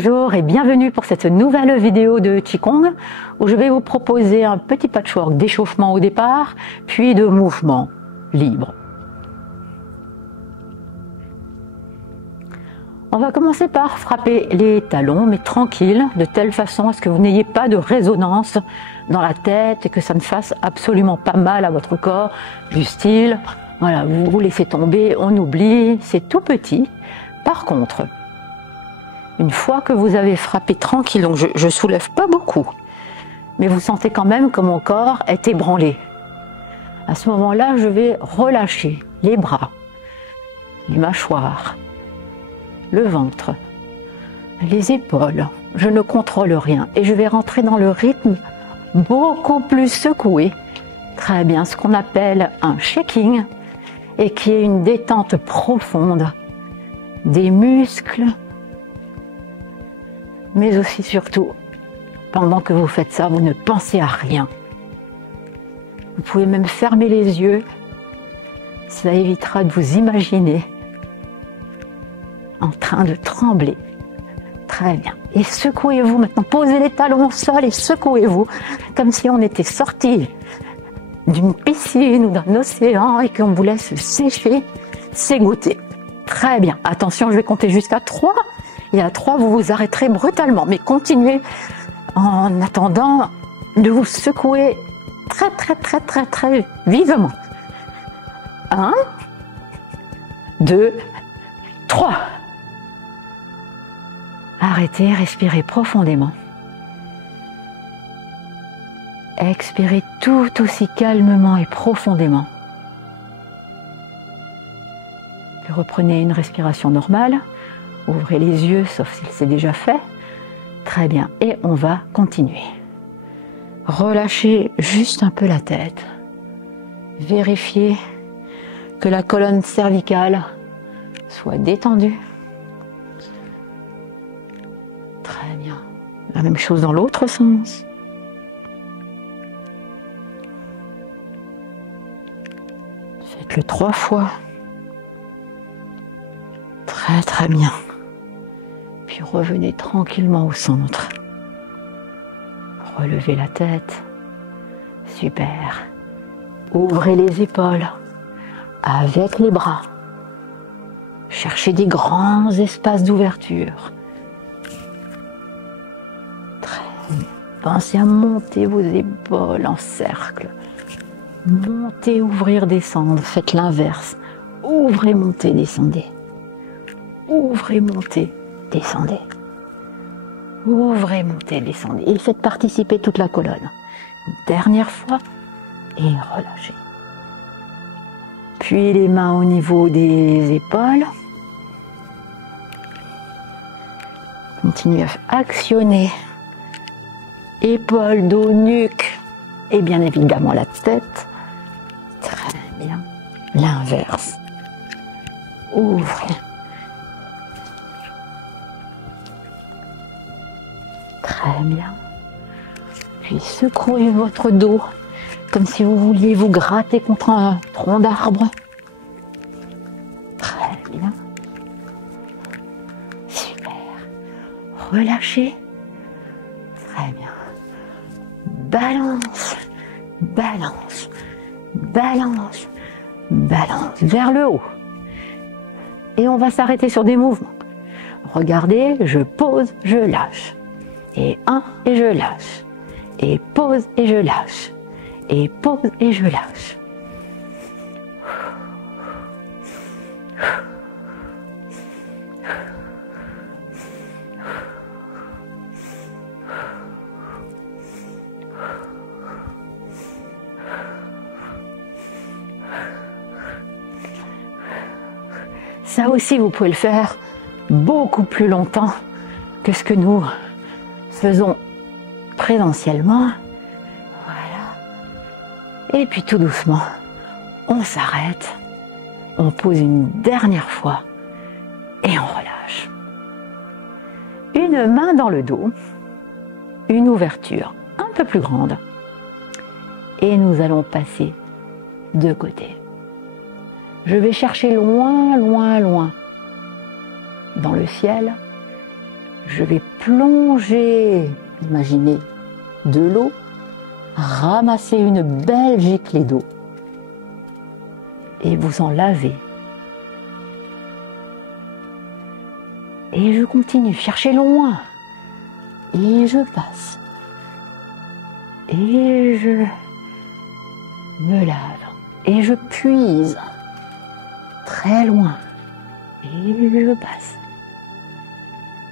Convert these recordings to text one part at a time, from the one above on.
Bonjour et bienvenue pour cette nouvelle vidéo de Qigong où je vais vous proposer un petit patchwork d'échauffement au départ, puis de mouvement libre. On va commencer par frapper les talons, mais tranquille, de telle façon à ce que vous n'ayez pas de résonance dans la tête et que ça ne fasse absolument pas mal à votre corps, du style, voilà, vous vous laissez tomber, on oublie, c'est tout petit. Par contre, une fois que vous avez frappé tranquille, donc je soulève pas beaucoup, mais vous sentez quand même que mon corps est ébranlé. À ce moment-là, je vais relâcher les bras, les mâchoires, le ventre, les épaules. Je ne contrôle rien et je vais rentrer dans le rythme beaucoup plus secoué. Très bien, ce qu'on appelle un shaking et qui est une détente profonde des muscles, mais aussi surtout, pendant que vous faites ça, vous ne pensez à rien. Vous pouvez même fermer les yeux, ça évitera de vous imaginer en train de trembler. Très bien. Et secouez-vous maintenant, posez les talons au sol et secouez-vous, comme si on était sorti d'une piscine ou d'un océan et qu'on vous laisse sécher, s'égoutter. Très bien. Attention, je vais compter jusqu'à 3. Et à 3, vous vous arrêterez brutalement. Mais continuez en attendant de vous secouer très vivement. 1, 2, 3. Arrêtez, respirez profondément. Expirez tout aussi calmement et profondément. Puis reprenez une respiration normale. Ouvrez les yeux, sauf s'il s'est déjà fait. Très bien. Et on va continuer. Relâchez juste un peu la tête. Vérifiez que la colonne cervicale soit détendue. Très bien. La même chose dans l'autre sens. Faites-le 3 fois. Très bien. Puis revenez tranquillement au centre. Relevez la tête. Super. Ouvrez les épaules avec les bras. Cherchez des grands espaces d'ouverture. Très bien. Pensez à monter vos épaules en cercle. Montez, ouvrir, descendre. Faites l'inverse. Ouvrez, montez, descendez. Ouvrez, montez, descendez. Ouvrez, montez, descendez. Et faites participer toute la colonne. Une dernière fois et relâchez. Puis les mains au niveau des épaules. Continuez à actionner épaules, dos, nuque et bien évidemment la tête. Très bien. L'inverse. Ouvrez. Très bien. Puis secouez votre dos comme si vous vouliez vous gratter contre un tronc d'arbre. Très bien. Super. Relâchez. Très bien. Balance, balance, balance, balance vers le haut. Et on va s'arrêter sur des mouvements. Regardez, je pose, je lâche. Et 1 et je lâche. Et pose et je lâche. Et pose et je lâche. Ça aussi, vous pouvez le faire beaucoup plus longtemps que ce que nous faisons présentiellement. Voilà. Et puis tout doucement, on s'arrête, on pose une dernière fois et on relâche. Une main dans le dos, une ouverture un peu plus grande et nous allons passer de côté. Je vais chercher loin dans le ciel je vais plonger, imaginez, de l'eau, ramasser une belle giclée d'eau et vous en laver. Et je continue, chercher loin. Et je passe. Et je me lave. Et je puise très loin. Et je passe.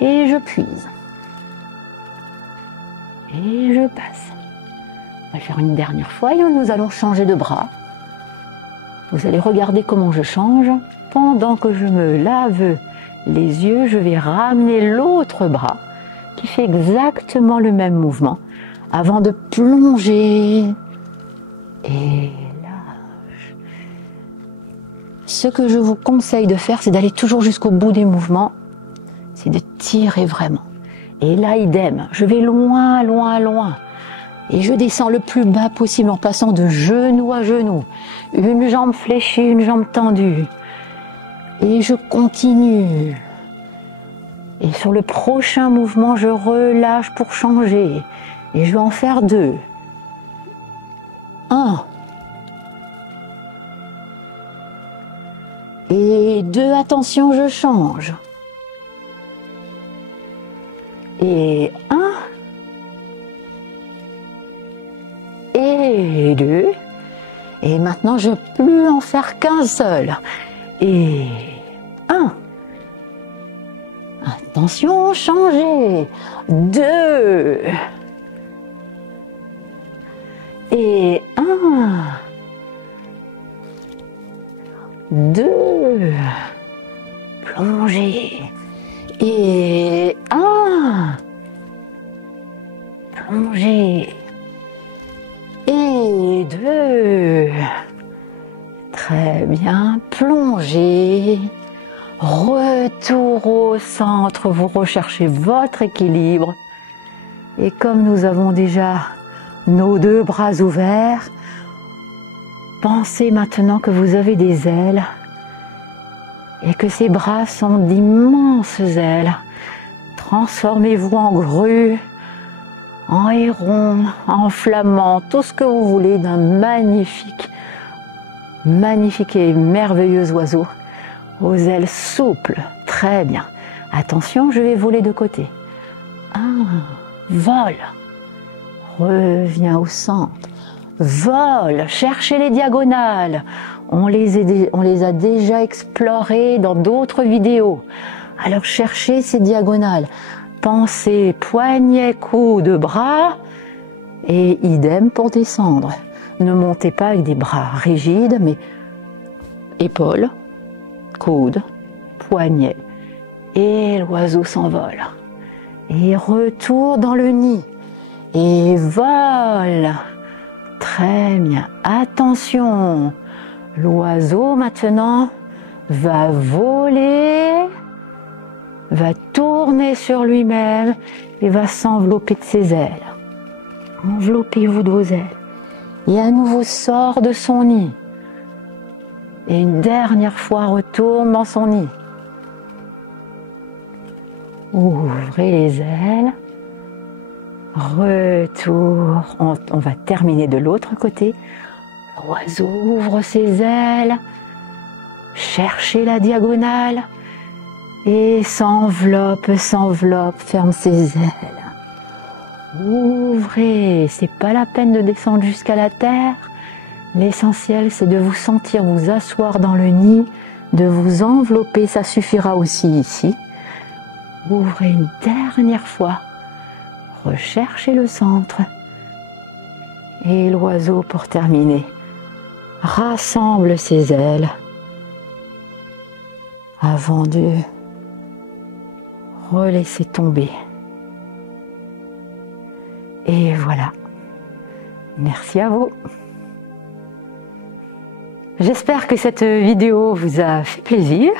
Et je puise. Et je passe. On va le faire une dernière fois et nous allons changer de bras. Vous allez regarder comment je change. Pendant que je me lave les yeux, je vais ramener l'autre bras qui fait exactement le même mouvement avant de plonger et lâche. Ce que je vous conseille de faire, c'est d'aller toujours jusqu'au bout des mouvements, c'est de tirer vraiment. Et là, idem, je vais loin, loin, loin. Et je descends le plus bas possible en passant de genou à genou. Une jambe fléchie, une jambe tendue. Et je continue. Et sur le prochain mouvement, je relâche pour changer. Et je vais en faire 2. 1. Et 2, attention, je change. Et 1. Et 2. Et maintenant, je ne peux plus en faire qu'un seul. Et 1. Attention, changez. 2. Et 1. 2. Plongez. Et 1. Plongez. Et 2. Très bien, plongez. Retour au centre, vous recherchez votre équilibre. Et comme nous avons déjà nos 2 bras ouverts, pensez maintenant que vous avez des ailes et que ces bras sont d'immenses ailes. Transformez-vous en grue, en héron, en flamand, tout ce que vous voulez d'un magnifique et merveilleux oiseau aux ailes souples. Très bien. Attention, je vais voler de côté. 1, vole. Reviens au centre. Vole. Cherchez les diagonales. On les a déjà explorées dans d'autres vidéos. Alors cherchez ces diagonales. Pensez poignet, coude, bras. Et idem pour descendre. Ne montez pas avec des bras rigides, mais épaules, coude, poignet. Et l'oiseau s'envole. Et retour dans le nid. Et vole. Très bien. Attention. L'oiseau maintenant va voler, va tourner sur lui-même et va s'envelopper de ses ailes. Enveloppez-vous de vos ailes. Et à nouveau sort de son nid. Et une dernière fois retourne dans son nid. Ouvrez les ailes. Retour. On va terminer de l'autre côté. L'oiseau ouvre ses ailes. Cherchez la diagonale. Et s'enveloppe, ferme ses ailes. Ouvrez. C'est pas la peine de descendre jusqu'à la terre. L'essentiel, c'est de vous sentir vous asseoir dans le nid, de vous envelopper. Ça suffira aussi ici. Ouvrez une dernière fois. Recherchez le centre. Et l'oiseau, pour terminer, rassemble ses ailes avant de relaisser tomber. Et voilà. Merci à vous. J'espère que cette vidéo vous a fait plaisir.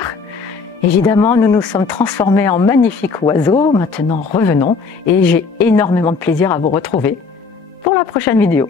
Évidemment, nous nous sommes transformés en magnifiques oiseaux. Maintenant, revenons et j'ai énormément de plaisir à vous retrouver pour la prochaine vidéo.